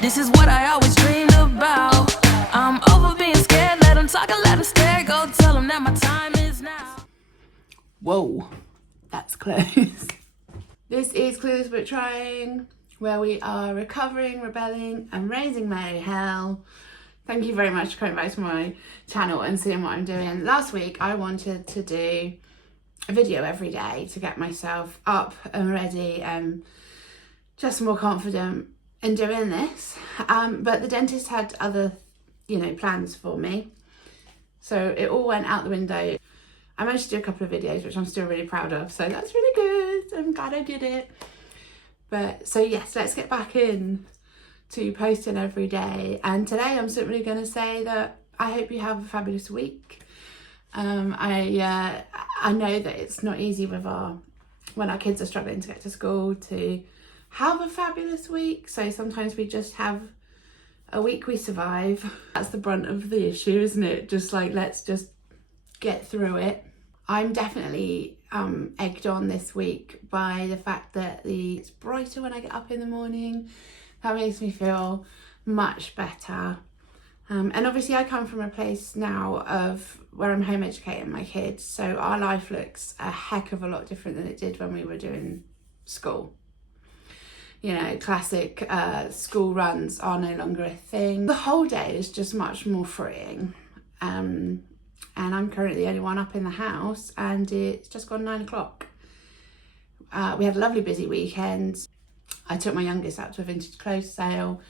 This is what I always dreamed about. I'm over being scared, let them talk and let them stare. Go tell them that my time is now. Whoa, that's close. This is Clueless but Trying, where we are recovering, rebelling and raising merry hell. Thank you very much for coming back to my channel and seeing what I'm doing. Last week I wanted to do a video every day to get myself up and ready and just more confident in doing this, but the dentist had other plans for me, so it all went out the window. I managed to do a couple of videos which I'm still really proud of, so that's really good. I'm glad I did it. But so yes, let's get back in to posting every day, and today I'm simply going to say that I hope you have a fabulous week. I know that it's not easy with when our kids are struggling to get to school to have a fabulous week, so sometimes we just have a week we survive. That's the brunt of the issue, isn't it? Just like, let's just get through it. I'm definitely egged on this week by the fact that it's brighter when I get up in the morning. That makes me feel much better. And obviously I come from a place now of where I'm home educating my kids, so our life looks a heck of a lot different than it did when we were doing school. You know, classic school runs are no longer a thing. The whole day is just much more freeing. And I'm currently the only one up in the house, and it's just gone 9 o'clock. We had a lovely busy weekend. I took my youngest out to a vintage clothes sale,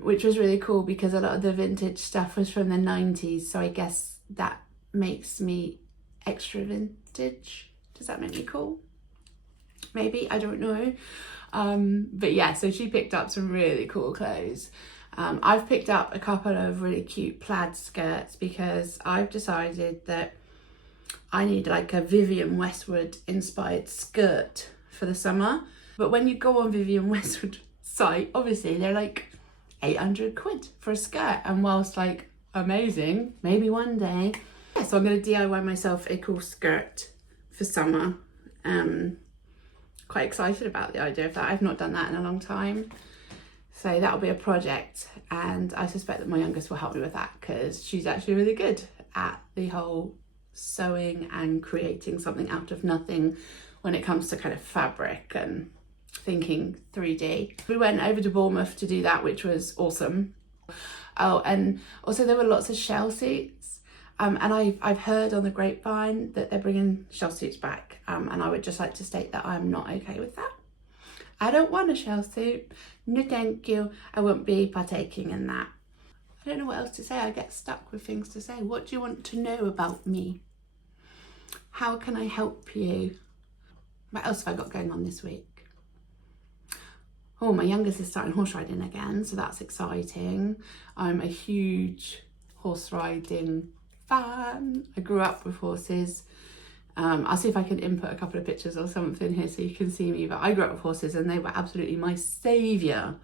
which was really cool because a lot of the vintage stuff was from the 90s, so I guess that makes me extra vintage. Does that make me cool? Maybe, I don't know. But yeah, so she picked up some really cool clothes. I've picked up a couple of really cute plaid skirts because I've decided that I need like a Vivienne Westwood inspired skirt for the summer. But when you go on Vivienne Westwood site, obviously they're like 800 quid for a skirt, and whilst like amazing, maybe one day. Yeah, so I'm going to DIY myself a cool skirt for summer. Quite excited about the idea of that. I've not done that in a long time, so that'll be a project, and I suspect that my youngest will help me with that because she's actually really good at the whole sewing and creating something out of nothing when it comes to kind of fabric and thinking 3D. We went over to Bournemouth to do that, which was awesome. Oh, and also there were lots of shell suits. And I've heard on the grapevine that they're bringing shell suits back, and I would just like to state that I'm not okay with that. I don't want a shell suit. No thank you. I won't be partaking in that. I don't know what else to say. I get stuck with things to say. What do you want to know about me? How can I help you? What else have I got going on this week? Oh, my youngest is starting horse riding again, so that's exciting. I'm a huge horse riding fan. I grew up with horses. I'll see if I can input a couple of pictures or something here so you can see me, but I grew up with horses and they were absolutely my saviour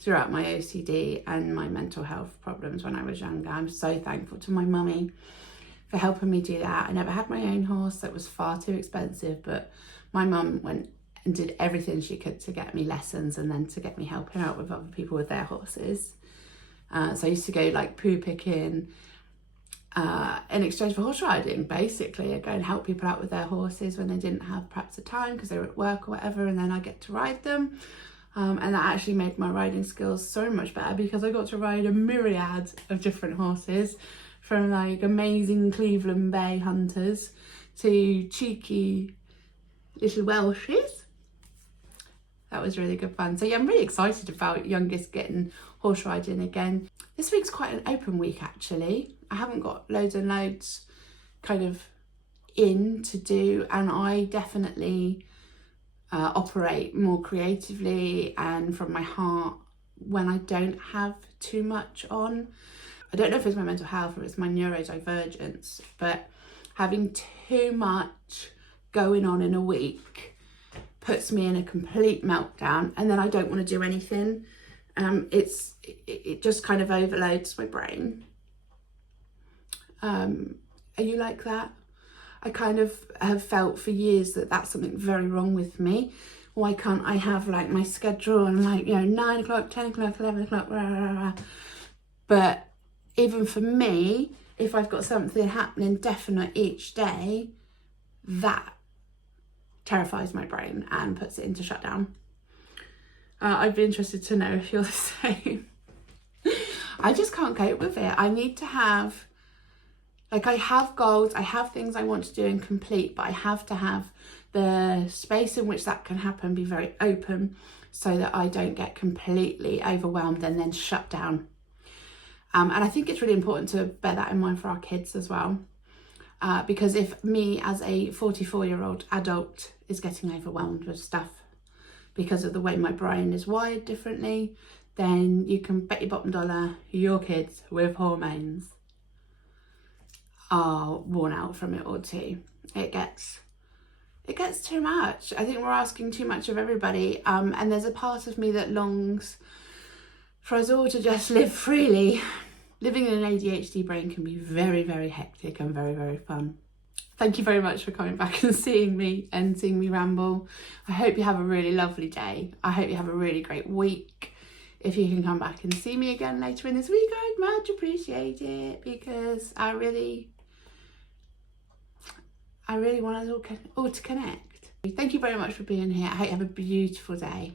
throughout my OCD and my mental health problems when I was younger. I'm so thankful to my mummy for helping me do that. I never had my own horse, that was far too expensive, but my mum went and did everything she could to get me lessons and then to get me helping out with other people with their horses. So I used to go like poo picking, in exchange for horse riding. Basically, I'd go and help people out with their horses when they didn't have perhaps the time because they were at work or whatever, and then I get to ride them. And that actually made my riding skills so much better because I got to ride a myriad of different horses, from like amazing Cleveland Bay hunters to cheeky little Welshes. That was really good fun. So yeah, I'm really excited about youngest getting horse riding again. This week's quite an open week actually. I haven't got loads and loads kind of in to do, and I definitely operate more creatively and from my heart when I don't have too much on. I don't know if it's my mental health or it's my neurodivergence, but having too much going on in a week puts me in a complete meltdown, and then I don't want to do anything. It just kind of overloads my brain. Are you like that? I kind of have felt for years that that's something very wrong with me, Why can't I have like my schedule and like, you know, 9 o'clock, 10 o'clock, 11 o'clock, blah, blah, blah. But even for me, if I've got something happening definite each day, that terrifies my brain and puts it into shutdown. I'd be interested to know if you're the same. I just can't cope with it. I need to have, like, I have goals, I have things I want to do and complete, but I have to have the space in which that can happen be very open so that I don't get completely overwhelmed and then shut down. And I think it's really important to bear that in mind for our kids as well. Because if me as a 44-year-old adult is getting overwhelmed with stuff because of the way my brain is wired differently, then you can bet your bottom dollar your kids with hormones are worn out from it all too. It gets too much. I think we're asking too much of everybody, and there's a part of me that longs for us all to just live freely. Living in an ADHD brain can be very, very hectic and very, very fun. Thank you very much for coming back and seeing me ramble. I hope you have a really lovely day. I hope you have a really great week. If you can come back and see me again later in this week, I'd much appreciate it, because I really want us all to connect. Thank you very much for being here. I hope you have a beautiful day.